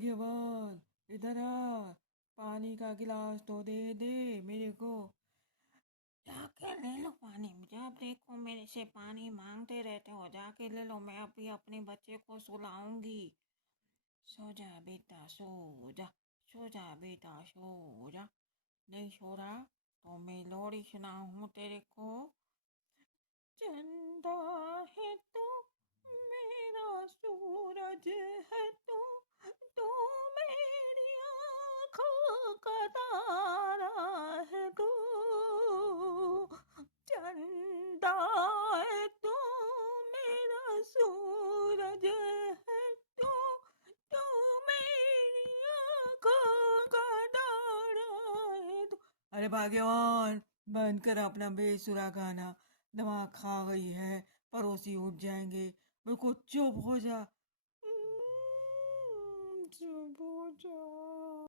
भाग्यवान, इधर आ। पानी का गिलास तो दे दे मेरे को। जाके ले लो पानी। जब देखो मेरे से पानी मांगते रहते हो, जाके ले लो। मैं अभी अपने बच्चे को सुलाऊंगी। सो जा बेटा, सो जा। सो जा बेटा, सो जा। नहीं सो रहा तो मैं लोरी सुनाऊं तेरे को। चंदा है तू, मेरा सूरज है तू, तू मेरी आँखों का तारा है तू। चंदा है तू, मेरा सूरज है तू, तू मेरी आँखों का तारा है तू। अरे भाग्यवान, बंद कर अपना बेसुरा गाना। दिमाग खा गई है, पड़ोसी उठ जाएंगे। बिल्कुल चुप हो जा। चुप हो जा।